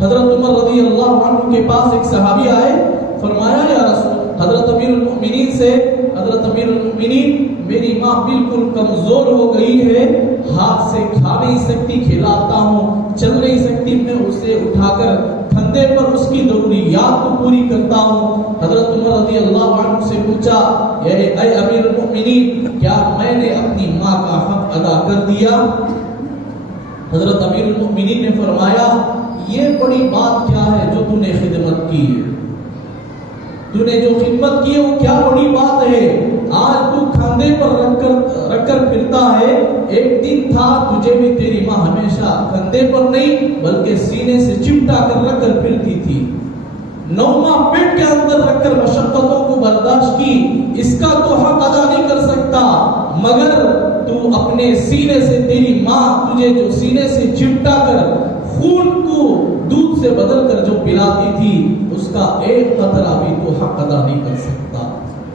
حضرت عمر رضی اللہ عنہ کے پاس ایک صحابی آئے، فرمایا یا رسول، حضرت امیر المؤمنین سے، حضرت امیر المؤمنین میری ماں بالکل کمزور ہو گئی ہے، ہاتھ سے کھا نہیں سکتی، کھلاتا ہوں، چل نہیں سکتی، میں اسے اٹھا کر کندھے پر اس کی ضروریات کو پوری کرتا ہوں۔ حضرت عمر رضی اللہ عنہ سے پوچھا، اے امیر المؤمنین، کیا میں نے اپنی ماں کا حق ادا کر دیا؟ حضرت امیر المؤمنین نے فرمایا، یہ بڑی بات کیا ہے جو تو نے خدمت کی ہے، تو نے جو خدمت کی ہے وہ کیا بڑی بات ہے؟ آج تو کھاندے پر رکھ کر پھرتا ہے، ایک دن تھا تجھے بھی تیری ماں ہمیشہ کندھے پر نہیں بلکہ سینے سے چمٹا کر رکھ کر پھرتی تھی، 9 ماہ پیٹ کے اندر رکھ کر مشقتوں کو برداشت کی، اس کا تو حق ادا نہیں کر سکتا، مگر تو اپنے سینے سے، تیری ماں تجھے جو سینے سے چمٹا کر خون کو دودھ سے بدل کر جو پلاتی تھی، اس کا ایک قطرہ بھی تو حق ادا نہیں کر سکتا۔